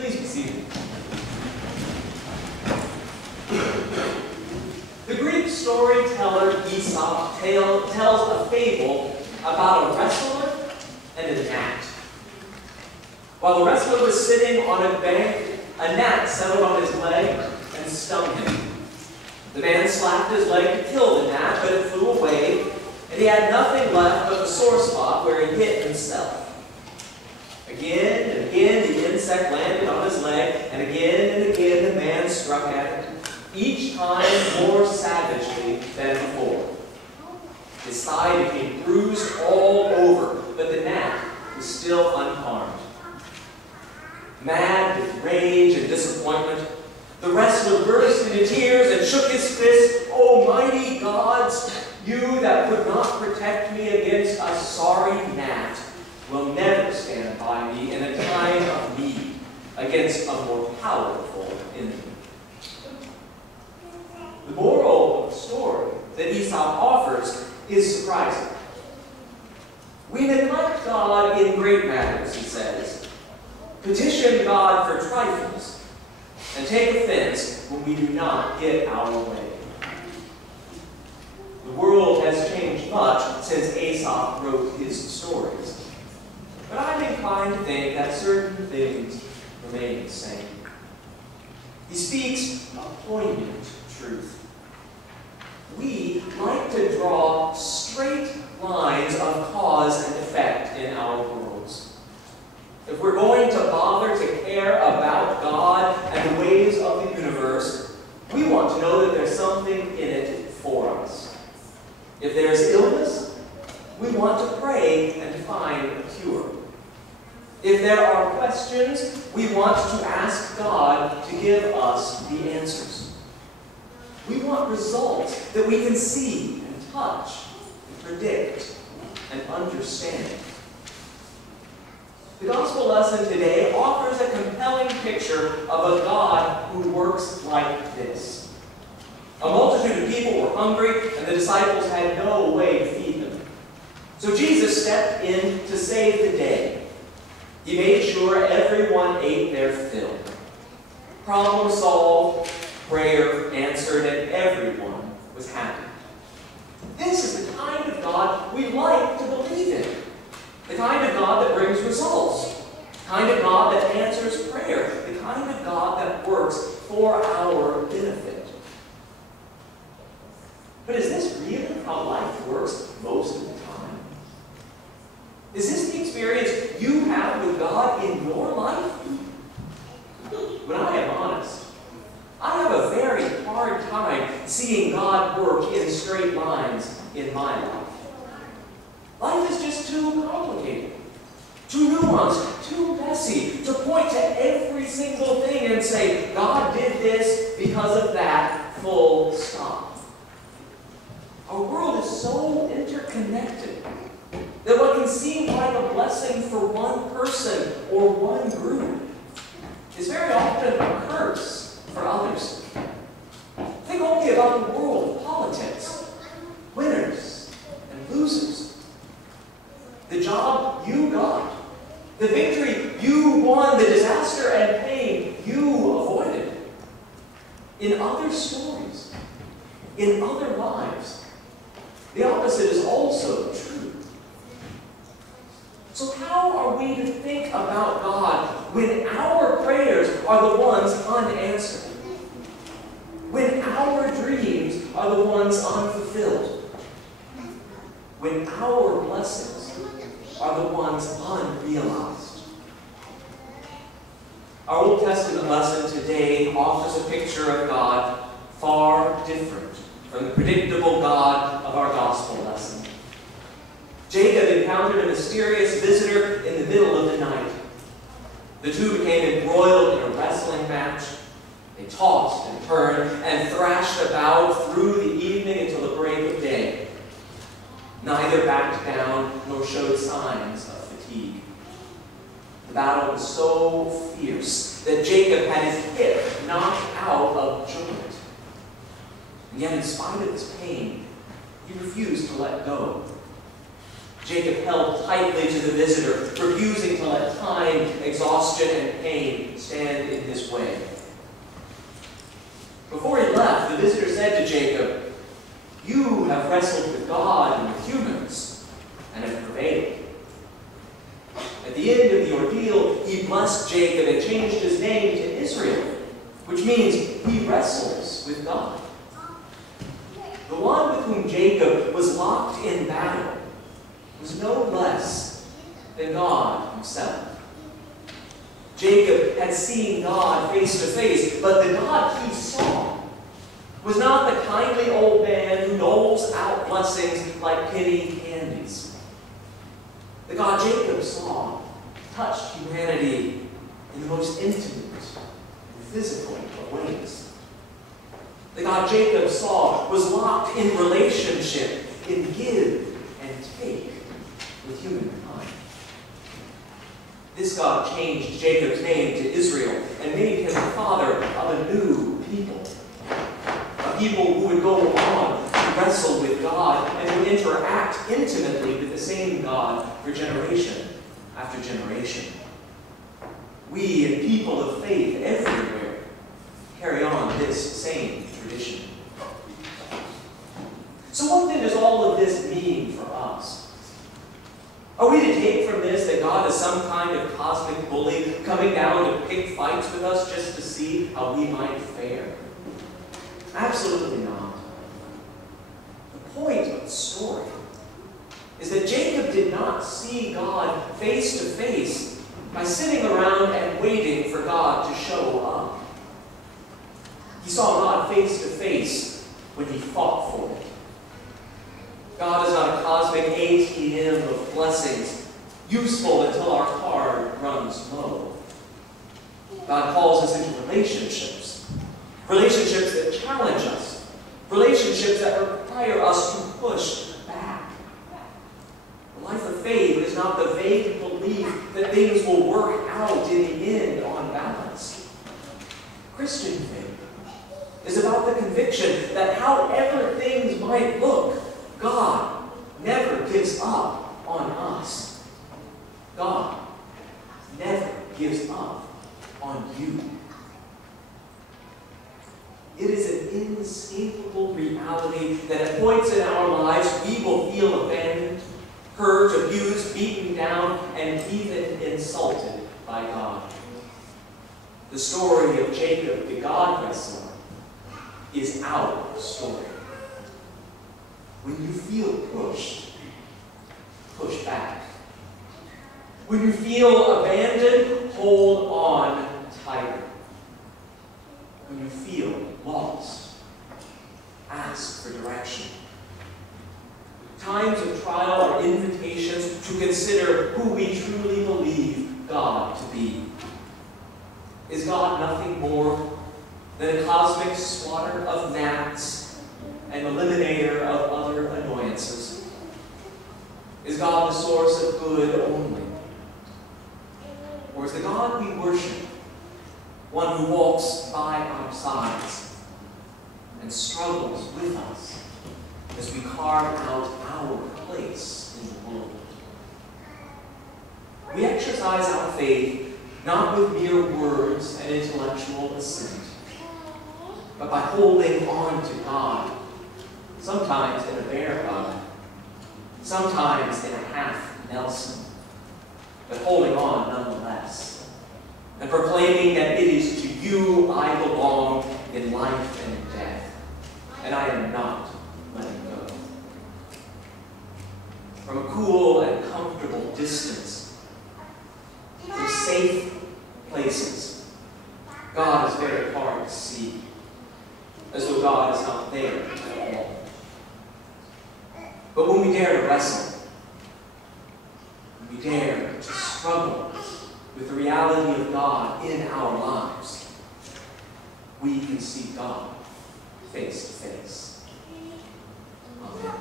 Please be seated. The Greek storyteller Aesop tells a fable about a wrestler and a gnat. While the wrestler was sitting on a bank, a gnat settled on his leg and stung him. The man slapped his leg to kill the gnat, but it flew away, and he had nothing left but the sore spot where he hit himself. Again and again the insect landed on his leg, and again the man struck at it, each time more savagely than before. His thigh became bruised all over, but the gnat was still unharmed. Mad with rage and disappointment, the wrestler burst into tears and shook his fist. "Oh, mighty gods, you that would not protect me against a sorry gnat will never stand by me in a time of need against a more powerful enemy." The moral of the story that Aesop offers is surprising. We neglect God in great matters, he says, petition God for trifles, and take offense when we do not get our way. The world has changed much since Aesop wrote his stories, but I'm inclined to think that certain things remain the same. He speaks a poignant truth. We like to draw straight lines of cause and effect in our worlds. If we're going to bother to care about God and the ways of the universe, we want to know that there's something in it for us. If there's illness, we want to pray and find a cure. If there are questions, we want to ask God to give us the answers. We want results that we can see and touch and predict and understand. The gospel lesson today offers a compelling picture of a God who works like this. A multitude of people were hungry, and the disciples had no way to feed them. So Jesus stepped in to save the day. He made sure everyone ate their fill. Problem solved, prayer answered, and everyone was happy. This is the kind of God we like to believe in. The kind of God that brings results. The kind of God that answers prayer. The kind of God that works for our benefit. But is this really how life works most of the time? Is this the experience you have with God in your life? When I am honest, I have a very hard time seeing God work in straight lines in my life. Life is just too complicated, too nuanced, too messy to point to every single thing and say, God did this because of that, full stop. Our world is so interconnected that what can seem like a blessing for one person or one group is very often a curse for others. Think only about the world of politics, winners and losers. The job you got, the victory you won, the disaster and pain you avoided. In other stories, in other lives, the opposite is also true. So how are we to think about God when our prayers are the ones unanswered? When our dreams are the ones unfulfilled? When our blessings are the ones unrealized? Our Old Testament lesson today offers a picture of God far different from the predictable God of our gospel lesson. Jacob encountered a mysterious visitor in the middle of the night. The two became embroiled in a wrestling match. They tossed and turned and thrashed about through the evening until the break of day. Neither backed down nor showed signs of fatigue. The battle was so fierce that Jacob had his hip knocked out of joint. And yet, in spite of his pain, he refused to let go. Jacob held tightly to the visitor, refusing to let time, exhaustion, and pain stand in his way. Before he left, the visitor said to Jacob, "You have wrestled with God and with humans, and have prevailed." At the end of the ordeal, he blessed Jacob and changed his name to Israel, which means he wrestles with God. The one with whom Jacob was locked in battle was no less than God himself. Jacob had seen God face to face, but the God he saw was not the kindly old man who doles out blessings like penny candies. The God Jacob saw touched humanity in the most intimate and physical of ways. The God Jacob saw was locked in relationship, in give and take with humankind. This God changed Jacob's name to Israel and made him the father of a new people. A people who would go on to wrestle with God and to interact intimately with the same God for generation after generation. We and people of faith everywhere carry on this same tradition. So what then does all of this mean for us? Are we to take from this that God is some kind of cosmic bully coming down to pick fights with us just to see how we might fare? Absolutely not. The point of the story is that Jacob did not see God face to face by sitting around and waiting for God to show up. He saw God face to face when he fought for it. God is not a cosmic ATM of blessings, useful until our card runs low. God calls us into relationships. Relationships that challenge us. Relationships that require us to push back. The life of faith is not the vague belief that things will work out in the end on balance. Christian faith is about the conviction that however things might look, God never gives up on us. God never gives up on you. It is an inescapable reality that at points in our lives we will feel abandoned, hurt, abused, beaten down, and even insulted by God. The story of Jacob, the God wrestler, is our story. When you feel pushed, push back. When you feel abandoned, hold on tighter. When you feel lost, ask for direction. Times of trial are invitations to consider who we truly believe God to be. Is God nothing more than a cosmic swatter of gnats and eliminator of other annoyances? Is God the source of good only? Or is the God we worship one who walks by our sides and struggles with us as we carve out our place in the world? We exercise our faith not with mere words and intellectual assent, but by holding on to God, sometimes in a bear hug, sometimes in a half Nelson, but holding on nonetheless, and proclaiming that it is to you I belong in life and death, and I am not letting go. From a cool and comfortable distance, from safe places, God is very hard to see, as though God is not there at all. But when we dare to wrestle, when we dare to struggle with the reality of God in our lives, we can see God face to face. Amen.